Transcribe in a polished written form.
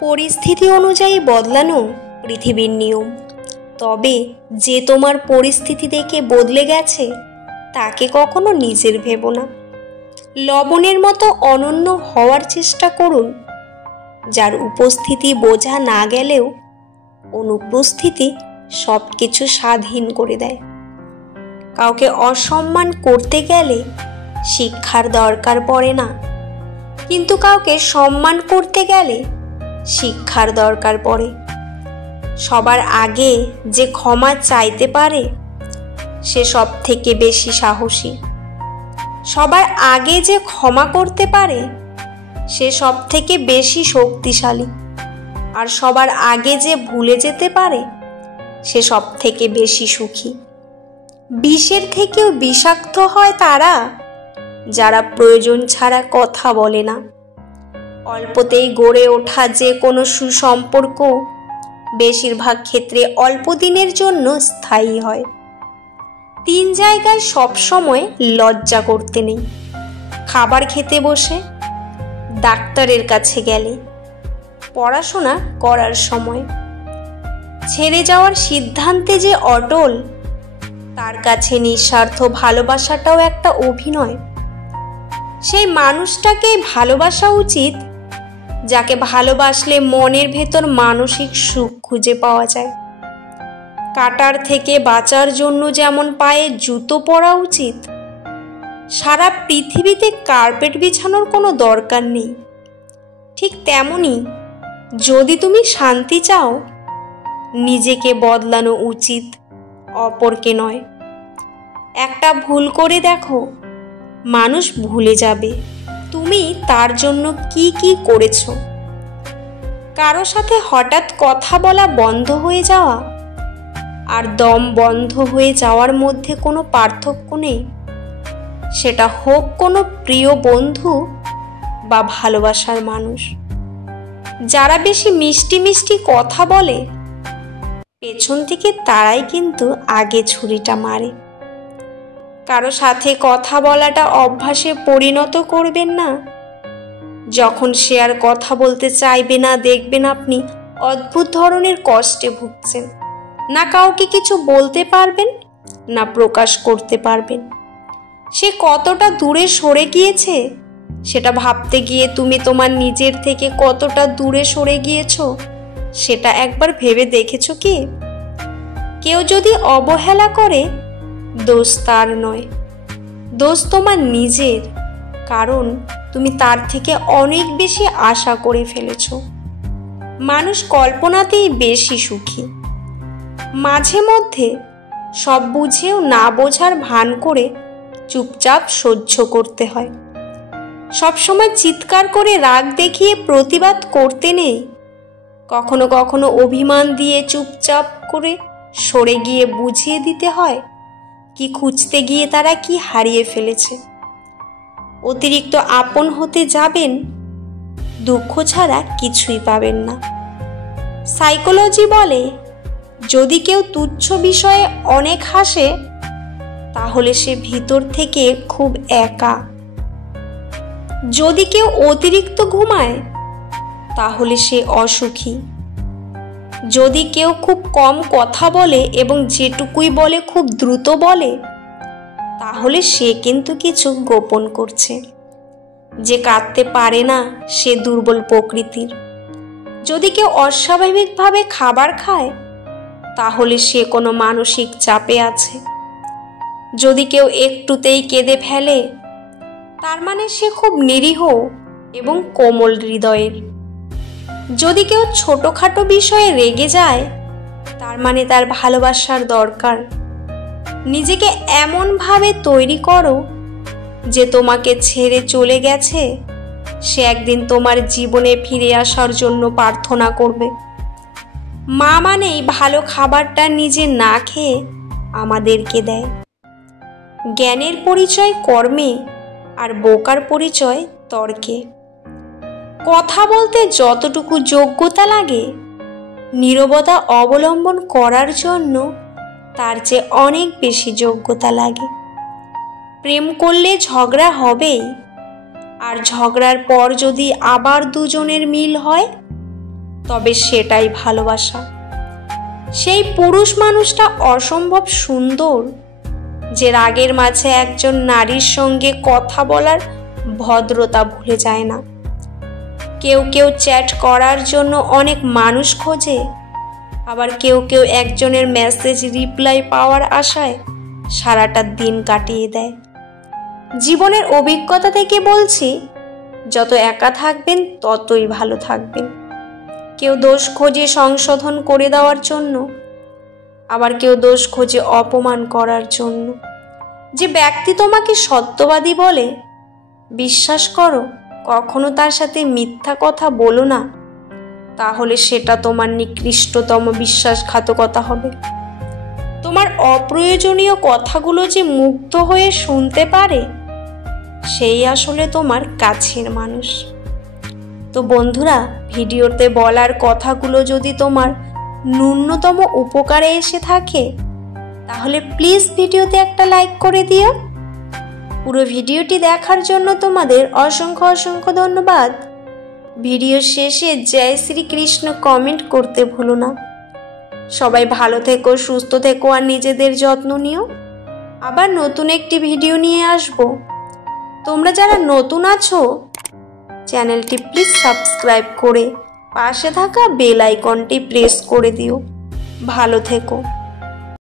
পরিস্থিতি অনুযায়ী বদলানো পৃথিবীর নিয়ম। তবে যে তোমার পরিস্থিতি দেখে বদলে গেছে তাকে কখনো নিজের ভেবো না। লবণের মতো অনন্য হওয়ার চেষ্টা করুন, যার উপস্থিতি বোঝা না গেলেও অনুপস্থিতি সব কিছু স্বাধীন করে দেয়। কাউকে অসম্মান করতে গেলে শিক্ষার দরকার পড়ে না, কিন্তু কাউকে সম্মান করতে গেলে শিক্ষার দরকার পড়ে। সবার আগে যে ক্ষমা চাইতে পারে সে সব থেকে বেশি সাহসী। সবার আগে যে ক্ষমা করতে পারে সে সব থেকে বেশি শক্তিশালী। আর সবার আগে যে ভুলে যেতে পারে সে সব থেকে বেশি সুখী। বিষের থেকেও বিষাক্ত হয় তারা যারা প্রয়োজন ছাড়া কথা বলে না। অল্পতেই গড়ে ওঠা যে কোনো সুসম্পর্ক বেশিরভাগ ক্ষেত্রে অল্প দিনের জন্য স্থায়ী হয়। 3 জায়গায় সবসময় লজ্জা করতে নেই: খাবার খেতে বসে, ডাক্তারের কাছে গেলে, পড়াশোনা করার সময়। ছেড়ে যাওয়ার সিদ্ধান্তে যে অটল তার কাছে নিঃস্বার্থ ভালোবাসাটাও একটা অভিনয়। সেই মানুষটাকেই ভালোবাসা উচিত যাকে ভালোবাসলে মনের ভেতর মানসিক সুখ খুঁজে পাওয়া যায়। কাটার থেকে বাঁচার জন্য যেমন পায়ে জুতো পরা উচিত, সারা পৃথিবীতে কার্পেট বিছানোর কোনো দরকার নেই। ঠিক তেমনি যদি তুমি শান্তি চাও, নিজেকে বদলানো উচিত, অপরকে নয়। একটা ভুল করে দেখো, মানুষ ভুলে যাবে তুমি তার জন্য কি কি করেছো। কারো সাথে হঠাৎ কথা বলা বন্ধ হয়ে যাওয়া আর দম বন্ধ হয়ে যাওয়ার মধ্যে কোনো পার্থক্য নেই। সেটা হোক কোনো প্রিয় বন্ধু বা ভালোবাসার মানুষ। যারা বেশি মিষ্টি মিষ্টি কথা বলে পেছন থেকে তারাই কিন্তু আগে ছুরিটা মারে। কারো সাথে কথা বলাটা অভ্যাসে পরিণত করবেন না। যখন সে আর কথা বলতে চাইবে না, দেখবেন আপনি অদ্ভুত ধরনের কষ্টে ভুগছেন। না কাউকে কিছু বলতে পারবেন, না প্রকাশ করতে পারবেন। সে কতটা দূরে সরে গিয়েছে সেটা ভাবতে গিয়ে তুমি তোমার নিজের থেকে কতটা দূরে সরে গিয়েছো সেটা একবার ভেবে দেখেছো কি? কেউ যদি অবহেলা করে, দোষ তার নয়, দোষ তোমার নিজের। কারণ তুমি তার থেকে অনেক বেশি আশা করে ফেলেছো। মানুষ কল্পনাতেই বেশি সুখী। মাঝে মধ্যে সব বুঝেও না বোঝার ভান করে চুপচাপ সহ্য করতে হয়। সবসময় চিৎকার করে রাগ দেখিয়ে প্রতিবাদ করতে নেই। কখনো কখনো অভিমান দিয়ে চুপচাপ করে সরে গিয়ে বুঝিয়ে দিতে হয় কি খুঁজতে গিয়ে তারা কি হারিয়ে ফেলেছে। অতিরিক্ত আপন হতে যাবেন, দুঃখ ছাড়া কিছুই পাবেন না। সাইকোলজি বলে, যদি কেউ তুচ্ছ বিষয়ে অনেক হাসে তাহলে সে ভিতর থেকে খুব একা। যদি কেউ অতিরিক্ত ঘুমায় তাহলে সে অসুখী। যদি কেউ খুব কম কথা বলে এবং যেটুকুই বলে খুব দ্রুত বলে তাহলে সে কিন্তু কিছু গোপন করছে। যে কাঁদতে পারে না সে দুর্বল প্রকৃতির। যদি কেউ অস্বাভাবিকভাবে খাবার খায় তাহলে সে কোনো মানসিক চাপে আছে। যদি কেউ একটুতেই কেঁদে ফেলে তার মানে সে খুব নিরীহ এবং কোমল হৃদয়ের। যদি কেউ ছোটখাটো বিষয়ে রেগে যায় তার মানে তার ভালোবাসার দরকার। নিজেকে এমনভাবে তৈরি করো যে তোমাকে ছেড়ে চলে গেছে সে একদিন তোমার জীবনে ফিরে আসার জন্য প্রার্থনা করবে। মা মানেই ভালো খাবারটা নিজে না খেয়ে আমাদেরকে দেয়। জ্ঞানের পরিচয় কর্মে আর বোকার পরিচয় তর্কে। কথা বলতে যতটুকু যোগ্যতা লাগে নীরবতা অবলম্বন করার জন্য তার চেয়ে অনেক বেশি যোগ্যতা লাগে। প্রেম করলে ঝগড়া হবেই, আর ঝগড়ার পর যদি আবার দুজনের মিল হয় তবে সেটাই ভালোবাসা। সেই পুরুষ মানুষটা অসম্ভব সুন্দর যে রাগের মাঝে একজন নারীর সঙ্গে কথা বলার ভদ্রতা ভুলে যায় না। কেউ কেউ চ্যাট করার জন্য অনেক মানুষ খোঁজে, আবার কেউ কেউ একজনের মেসেজ রিপ্লাই পাওয়ার আশায় সারাটা দিন কাটিয়ে দেয়। জীবনের অভিজ্ঞতা থেকে বলছি, যত একা থাকবেন ততই ভালো থাকবেন। কেউ দোষ খোঁজে সংশোধন করে দেওয়ার জন্য, আবার কেউ দোষ খোঁজে অপমান করার জন্য। যে ব্যক্তি তোমাকে সত্যবাদী বলে, বিশ্বাস করো কখনো তার সাথে মিথ্যা কথা বলো না, তাহলে সেটা তোমার নিকৃষ্টতম বিশ্বাসঘাতকতা হবে। তোমার অপ্রয়োজনীয় কথাগুলো যে মুগ্ধ হয়ে শুনতে পারে, সেই আসলে তোমার কাছের মানুষ। তো বন্ধুরা, ভিডিওতে বলার কথাগুলো যদি তোমার ন্যূনতম উপকারে এসে থাকে, তাহলে প্লিজ ভিডিওতে একটা লাইক করে দিও। পুরো ভিডিওটি দেখার জন্য তোমাদের অসংখ্য অসংখ্য ধন্যবাদ। ভিডিও শেষে জয় শ্রীকৃষ্ণ কমেন্ট করতে ভুলো না। সবাই ভালো থেকো, সুস্থ থেকো আর নিজেদের যত্ন নিও। আবার নতুন একটি ভিডিও নিয়ে আসবো। তোমরা যারা নতুন আছো, চ্যানেলটি প্লিজ সাবস্ক্রাইব করে পাশে থাকা বেল আইকনটি প্রেস করে দিও। ভালো থেকো।